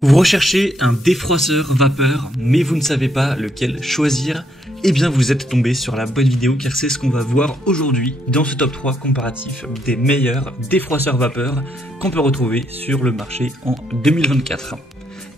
Vous recherchez un défroisseur vapeur, mais vous ne savez pas lequel choisir? Eh bien vous êtes tombé sur la bonne vidéo car c'est ce qu'on va voir aujourd'hui dans ce top 3 comparatif des meilleurs défroisseurs vapeur qu'on peut retrouver sur le marché en 2024.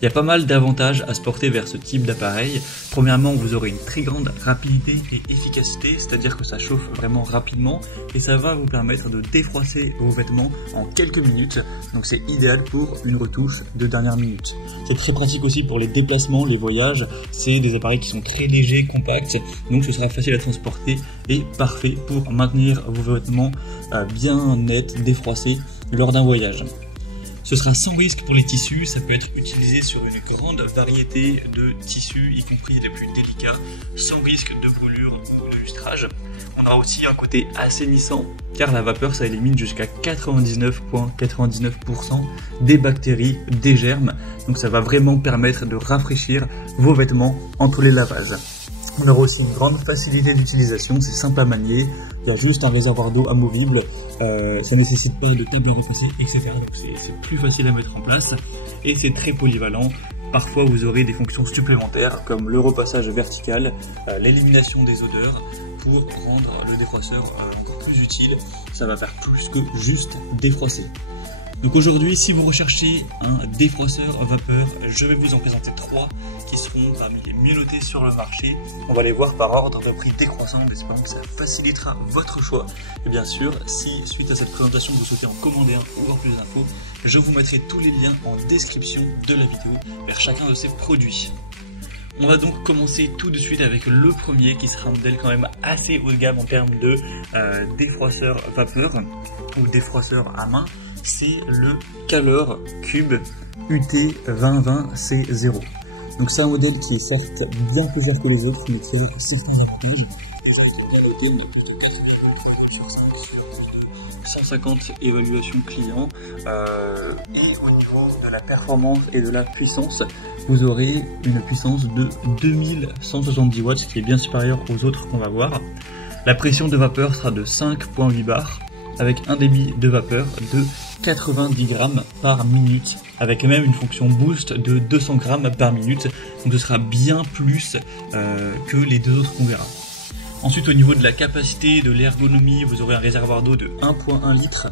Il y a pas mal d'avantages à se porter vers ce type d'appareil. Premièrement, vous aurez une très grande rapidité et efficacité, c'est-à-dire que ça chauffe vraiment rapidement et ça va vous permettre de défroisser vos vêtements en quelques minutes. Donc c'est idéal pour une retouche de dernière minute. C'est très pratique aussi pour les déplacements, les voyages. C'est des appareils qui sont très légers, compacts, donc ce sera facile à transporter et parfait pour maintenir vos vêtements bien nets, défroissés lors d'un voyage. Ce sera sans risque pour les tissus, ça peut être utilisé sur une grande variété de tissus, y compris les plus délicats, sans risque de brûlure ou de lustrage. On aura aussi un côté assainissant, car la vapeur ça élimine jusqu'à 99,99% des bactéries, des germes, donc ça va vraiment permettre de rafraîchir vos vêtements entre les lavages. On aura aussi une grande facilité d'utilisation, c'est simple à manier, il y a juste un réservoir d'eau amovible, ça ne nécessite pas de table à repasser, etc. Donc c'est plus facile à mettre en place et c'est très polyvalent. Parfois vous aurez des fonctions supplémentaires comme le repassage vertical, l'élimination des odeurs pour rendre le défroisseur encore plus utile. Ça va faire plus que juste défroisser. Donc aujourd'hui, si vous recherchez un défroisseur vapeur, je vais vous en présenter 3 qui seront parmi les mieux notés sur le marché. On va les voir par ordre de prix décroissant, en espérant que ça facilitera votre choix. Et bien sûr, si suite à cette présentation vous souhaitez en commander un ou avoir plus d'infos, je vous mettrai tous les liens en description de la vidéo vers chacun de ces produits. On va donc commencer tout de suite avec le premier qui sera un modèle quand même assez haut de gamme en termes de défroisseur vapeur ou défroisseur à main. C'est le Calor Cube UT2020C0. Donc c'est un modèle qui est certes bien plus cher que les autres, mais qui a certains avantages. Déjà avec une qualité de plus de 4 sur 5 sur plus de 150 évaluations clients. Et au niveau de la performance et de la puissance, vous aurez une puissance de 2170 watts, ce qui est bien supérieur aux autres qu'on va voir. La pression de vapeur sera de 5,8 bars, avec un débit de vapeur de 90 grammes par minute, avec même une fonction boost de 200 grammes par minute, donc ce sera bien plus que les deux autres qu'on verra. Ensuite, au niveau de la capacité, de l'ergonomie, vous aurez un réservoir d'eau de 1,1 litre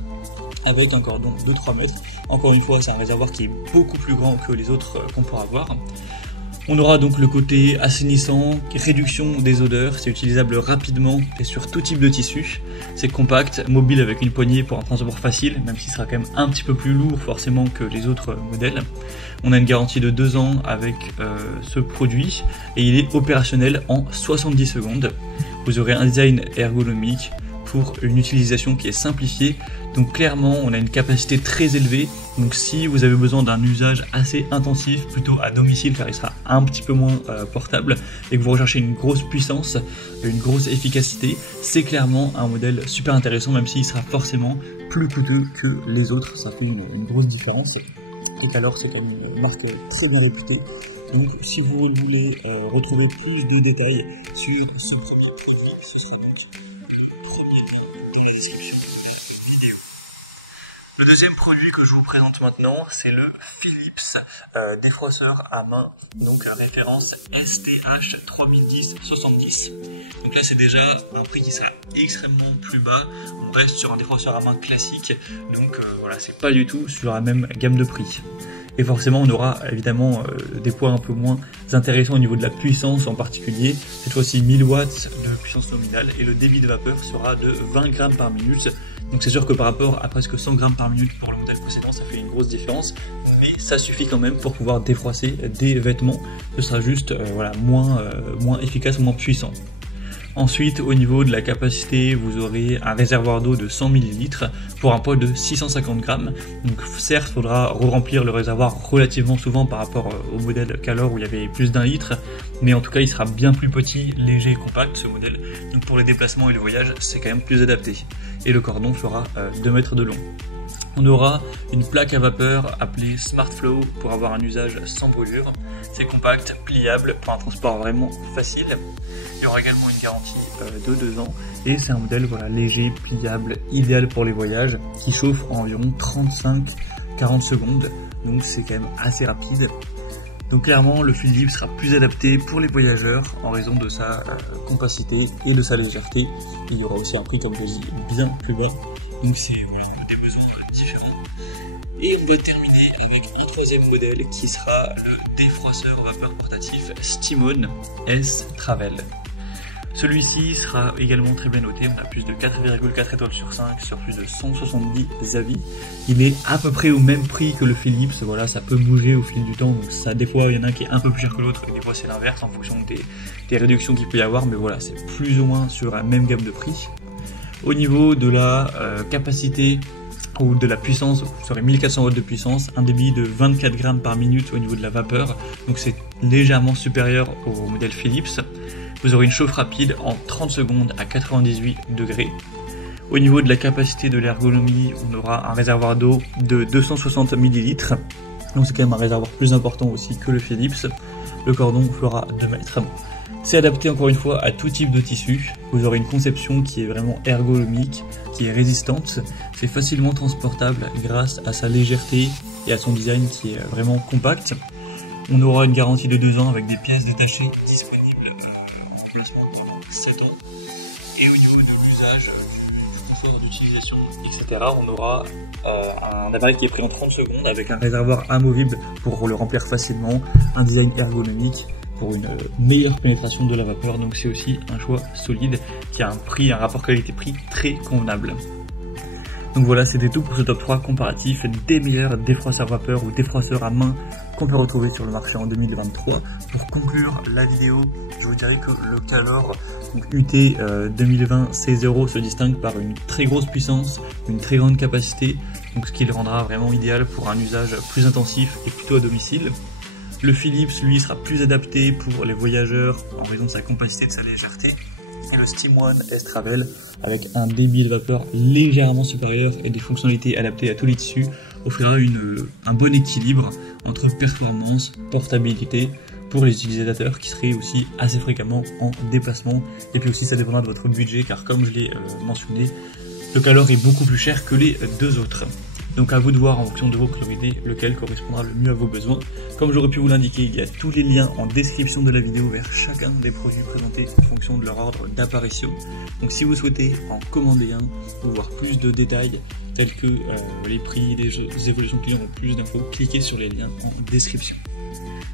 avec un cordon de 3 mètres. Encore une fois, c'est un réservoir qui est beaucoup plus grand que les autres qu'on pourra voir. On aura donc le côté assainissant, réduction des odeurs, c'est utilisable rapidement et sur tout type de tissu. C'est compact, mobile avec une poignée pour un transport facile, même s'il sera quand même un petit peu plus lourd forcément que les autres modèles. On a une garantie de 2 ans avec ce produit et il est opérationnel en 70 secondes. Vous aurez un design ergonomique pour une utilisation qui est simplifiée. Donc clairement on a une capacité très élevée, donc si vous avez besoin d'un usage assez intensif, plutôt à domicile car il sera un petit peu moins portable, et que vous recherchez une grosse puissance, une grosse efficacité, c'est clairement un modèle super intéressant, même s'il sera forcément plus coûteux que les autres, ça fait une grosse différence. Et alors c'est quand même une marque très bien réputée, donc si vous voulez retrouver plus de détails sur ce Le deuxième produit que je vous présente maintenant, c'est le Philips défroisseur à main, donc la référence STH3010-70. Donc là c'est déjà un prix qui sera extrêmement plus bas, on reste sur un défroisseur à main classique, donc voilà, c'est pas du tout sur la même gamme de prix. Et forcément on aura évidemment des points un peu moins intéressants au niveau de la puissance en particulier, cette fois-ci 1000 watts de puissance nominale et le débit de vapeur sera de 20 grammes par minute. Donc c'est sûr que par rapport à presque 100 grammes par minute pour le modèle précédent, ça fait une grosse différence, mais ça suffit quand même pour pouvoir défroisser des vêtements. Ce sera juste voilà, moins efficace, moins puissant. Ensuite, au niveau de la capacité, vous aurez un réservoir d'eau de 100 ml pour un poids de 650 grammes. Donc certes, il faudra re-remplir le réservoir relativement souvent par rapport au modèle Calor où il y avait plus d'1 litre, mais en tout cas il sera bien plus petit, léger et compact ce modèle. Donc pour les déplacements et le voyage, c'est quand même plus adapté. Et le cordon fera 2 mètres de long. On aura une plaque à vapeur appelée SmartFlow pour avoir un usage sans brûlure. C'est compact, pliable pour un transport vraiment facile. Il y aura également une garantie de 2 ans et c'est un modèle voilà, léger, pliable, idéal pour les voyages qui chauffe en environ 35-40 secondes donc c'est quand même assez rapide. Donc clairement le Philips sera plus adapté pour les voyageurs en raison de sa compacité et de sa légèreté. Il y aura aussi un prix, comme je dis, bien plus bas, donc c'est des besoins différents. Et on va terminer avec un troisième modèle qui sera le défroisseur vapeur portatif Steamone S Travel. Celui-ci sera également très bien noté, on a plus de 4,4 étoiles sur 5 sur plus de 170 avis. Il est à peu près au même prix que le Philips, voilà, ça peut bouger au fil du temps, donc ça, des fois il y en a un qui est un peu plus cher que l'autre, et des fois c'est l'inverse en fonction des réductions qu'il peut y avoir, mais voilà, c'est plus ou moins sur la même gamme de prix. Au niveau de la capacité ou de la puissance, vous aurez 1400 watts de puissance, un débit de 24 grammes par minute au niveau de la vapeur, donc c'est légèrement supérieur au modèle Philips. Vous aurez une chauffe rapide en 30 secondes à 98 degrés. Au niveau de la capacité de l'ergonomie, on aura un réservoir d'eau de 260 ml, donc c'est quand même un réservoir plus important aussi que le Philips. Le cordon fera 2 mètres. C'est adapté encore une fois à tout type de tissu. Vous aurez une conception qui est vraiment ergonomique, qui est résistante. C'est facilement transportable grâce à sa légèreté et à son design qui est vraiment compact. On aura une garantie de 2 ans avec des pièces détachées disponibles en placement pendant 7 ans. Et au niveau de l'usage, du confort d'utilisation, etc., on aura un appareil qui est pris en 30 secondes avec un réservoir amovible pour le remplir facilement, un design ergonomique pour une meilleure pénétration de la vapeur, donc c'est aussi un choix solide qui a un prix, un rapport qualité-prix très convenable. Donc voilà, c'était tout pour ce top 3 comparatif des meilleurs défroisseurs vapeur ou défroisseurs à main qu'on peut retrouver sur le marché en 2023. Pour conclure la vidéo, je vous dirais que le Calor UT 2020 C0 se distingue par une très grosse puissance, une très grande capacité, donc ce qui le rendra vraiment idéal pour un usage plus intensif et plutôt à domicile. Le Philips, lui, sera plus adapté pour les voyageurs en raison de sa compacité et de sa légèreté. Et le Steamone S Travel, avec un débit de vapeur légèrement supérieur et des fonctionnalités adaptées à tous les tissus, offrira un bon équilibre entre performance, portabilité pour les utilisateurs qui seraient aussi assez fréquemment en déplacement. Et puis aussi ça dépendra de votre budget, car comme je l'ai mentionné, le Calor est beaucoup plus cher que les deux autres. Donc à vous de voir en fonction de vos priorités lequel correspondra le mieux à vos besoins. Comme j'aurais pu vous l'indiquer, il y a tous les liens en description de la vidéo vers chacun des produits présentés en fonction de leur ordre d'apparition. Donc si vous souhaitez en commander un ou voir plus de détails tels que les prix, les évolutions clients ou plus d'infos, cliquez sur les liens en description.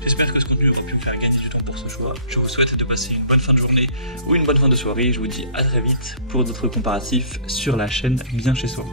J'espère que ce contenu aura pu me faire gagner du temps pour ce choix. Je vous souhaite de passer une bonne fin de journée ou une bonne fin de soirée. Je vous dis à très vite pour d'autres comparatifs sur la chaîne Bien Chez Soi.